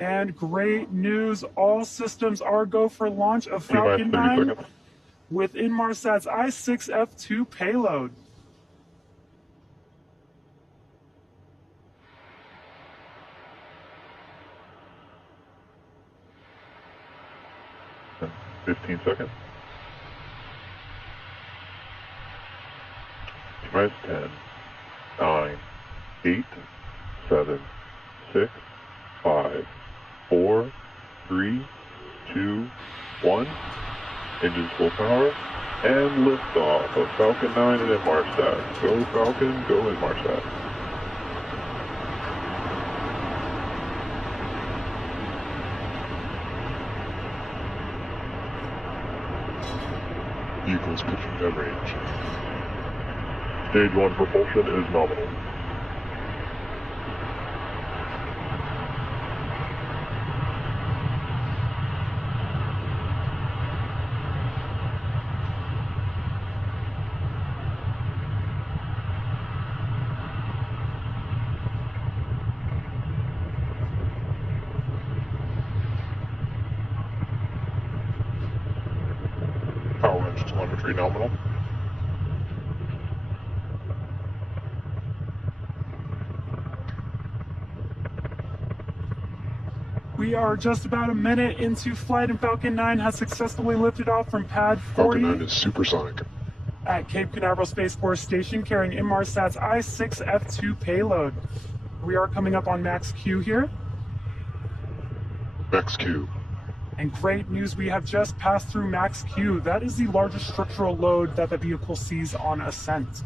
And great news, all systems are go for launch of Falcon 9 with Inmarsat's I-6F2 payload. And 15 seconds. Press 10, 9, 8, 7, 6, 5, 4, 3, 2, 1. Engines full power, and liftoff of Falcon 9 and Inmarsat. Go Falcon, go Inmarsat. Vehicles pitching at range. Stage 1 propulsion is nominal. Power engine telemetry nominal. We are just about a minute into flight, and Falcon 9 has successfully lifted off from pad 40 Falcon 9 is supersonic at Cape Canaveral Space Force Station, carrying Inmarsat's I-6F2 payload. We are coming up on max Q here. Max Q. And great news, we have just passed through max Q. That is the largest structural load that the vehicle sees on ascent.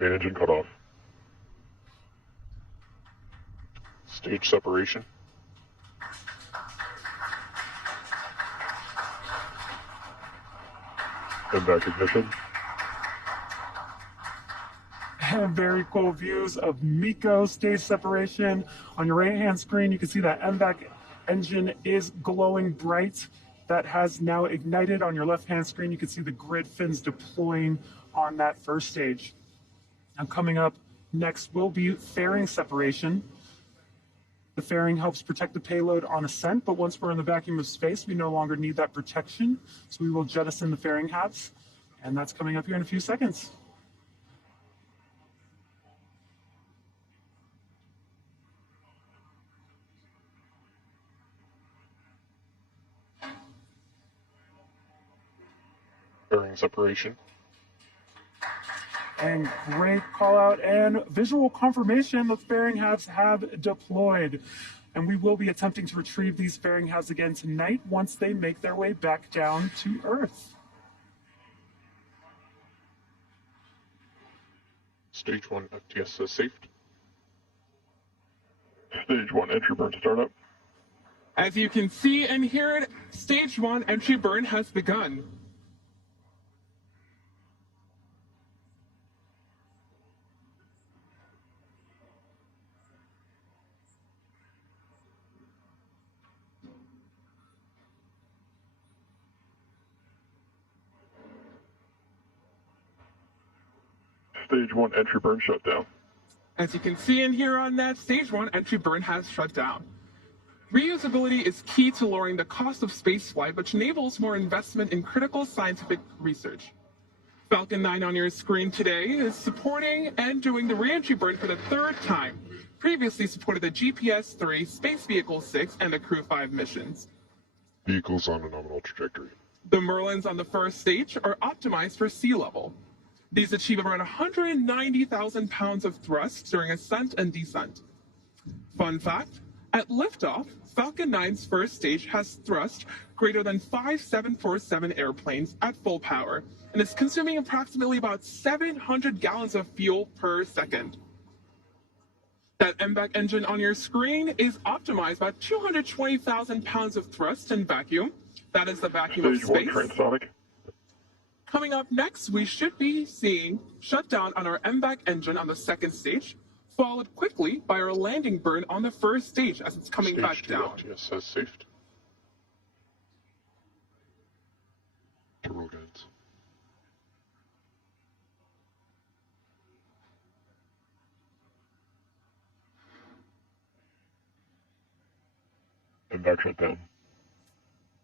Main engine cut off. Stage separation. MVAC ignition. And very cool views of MECO stage separation. On your right-hand screen, you can see that MVAC engine is glowing bright. That has now ignited. On your left-hand screen, you can see the grid fins deploying on that first stage. Now coming up next will be fairing separation. The fairing helps protect the payload on ascent, but once we're in the vacuum of space, we no longer need that protection. So we will jettison the fairing halves, and that's coming up here in a few seconds. Fairing separation. And great call out and visual confirmation the fairing halves have deployed. And we will be attempting to retrieve these fairing halves again tonight once they make their way back down to Earth. Stage 1 FTS safed. Stage 1 entry burn startup. As you can see and hear it, Stage 1 entry burn has begun. Stage 1 entry burn shutdown. As you can see and hear on that, Stage 1 entry burn has shut down. Reusability is key to lowering the cost of spaceflight, which enables more investment in critical scientific research. Falcon 9 on your screen today is supporting and doing the re-entry burn for the third time. Previously supported the GPS-3, Space Vehicle 6, and the Crew 5 missions. Vehicles on a nominal trajectory. The Merlins on the first stage are optimized for sea level. These achieve around 190,000 pounds of thrust during ascent and descent. Fun fact, at liftoff, Falcon 9's first stage has thrust greater than 5747 airplanes at full power and is consuming approximately about 700 gallons of fuel per second. That MVAC engine on your screen is optimized by 220,000 pounds of thrust and vacuum. That is the vacuum of space. Stage 1 transonic. Coming up next, we should be seeing shutdown on our MVAC engine on the second stage, followed quickly by our landing burn on the first stage as it's coming back down. FTS safed. And back shut down.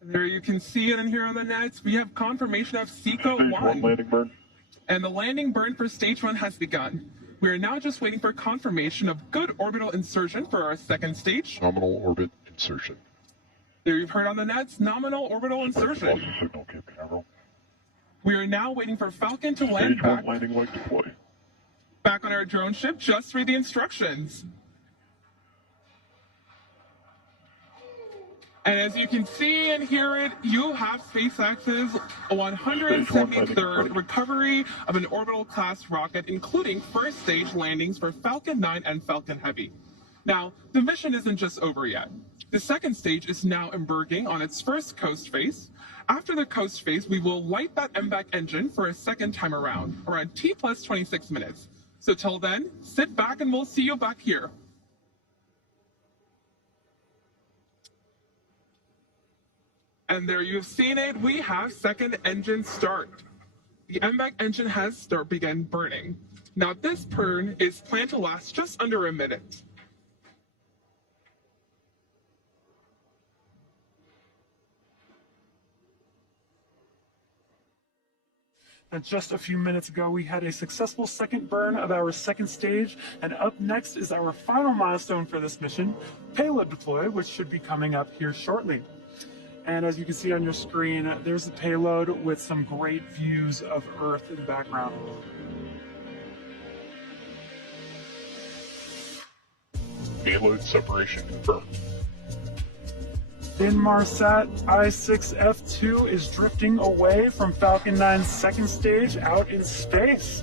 And there you can see it in here on the nets. We have confirmation of Seco Stage 1 landing burn. And the landing burn for stage 1 has begun. We are now just waiting for confirmation of good orbital insertion for our second stage. Nominal orbit insertion. There you've heard on the nets, nominal orbital insertion. Signal, Cape Canaveral. We are now waiting for Falcon to land Stage back. 1 landing light deploy. Back on our drone ship, just read the instructions. And as you can see and hear it, you have SpaceX's 173rd recovery of an orbital class rocket, including first stage landings for Falcon 9 and Falcon Heavy. Now, the mission isn't just over yet. The second stage is now embarking on its first coast phase. After the coast phase, we will light that MVAC engine for a second time around T plus 26 minutes. So till then, sit back and we'll see you back here. And there you've seen it, we have second engine start. The MVAC engine has begun burning. Now this burn is planned to last just under a minute. And just a few minutes ago, we had a successful second burn of our second stage, and up next is our final milestone for this mission, payload deploy, which should be coming up here shortly. And as you can see on your screen, there's the payload with some great views of Earth in the background. Payload separation confirmed. Inmarsat I6F2 is drifting away from Falcon 9's second stage out in space.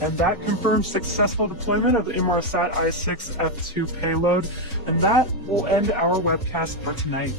And that confirms successful deployment of the Inmarsat I6F2 payload. And that will end our webcast for tonight.